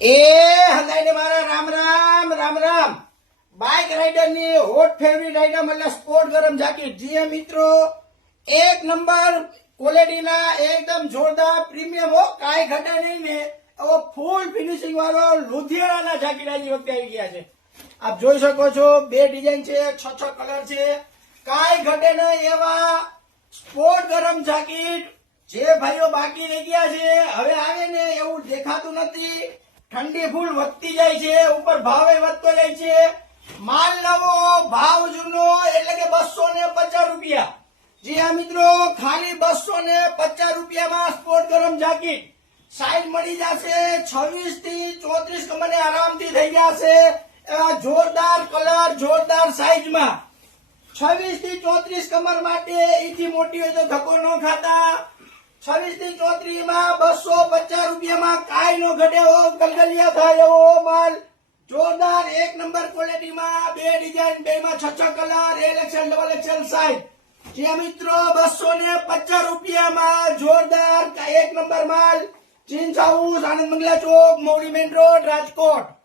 એ હંગાઈને મારા Ram Ram Ram Ram. Bike rider ની hot favourite item એટલે સ્પોર્ટ ગરમ જાકેટ. જી મિત્રો, એક નંબર ક્વોલિટીના એકદમ જોરદાર પ્રીમિયમ હો, કાંઈ ઘટે નહીં ને એવો ફૂલ ફિનિશિંગ વાળો લુધિયાણાના જાકેટ આજે વખતે આવી ગયા છે. આપ જોઈ શકો છો, બે ડિઝાઇન છે, છ કલર છે, કાંઈ ઘટે નહીં એવા સ્પોર્ટ ગરમ જાકેટ જે ભાઈઓ બાકી રહી ગયા છે હવે આવે ને એવું દેખાતું નથી. ઠંડી ફૂલ વધતી જાય છે, ઉપર ભાવે વધતો જાય છે. માલ નવો ભાવ જૂનો એટલે કે 250 રૂપિયા. જી હા મિત્રો, ખાલી 250 રૂપિયામાં સ્પોર્ટ ગરમ જાકેટ. સાઈઝ મળી જશે 26 થી 34 કમરે આરામથી થઈ જશે. એવા જોરદાર કલર, જોરદાર સાઈઝમાં 26 થી 34 કમર માટે એથી મોટી હોય તો ધક્કો ન ખાતા. 26 થી 34 માં 250 રૂપિયામાં કાંઈ નો ઘટે હો, ગલગલિયા થાય એવો માલ. જોરદાર એક નંબર ક્વોલિટીમાં, બે ડિઝાઇન, બેમાં 6 કલર, XL, XXL સાઈઝ. જે મિત્રો 250 રૂપિયામાં જોરદાર એક નંબર માલ. ચીન્સ હાઉસ, આનંદ મંગલા ચોક, મોવડી મેઇન રોડ, રાજકોટ.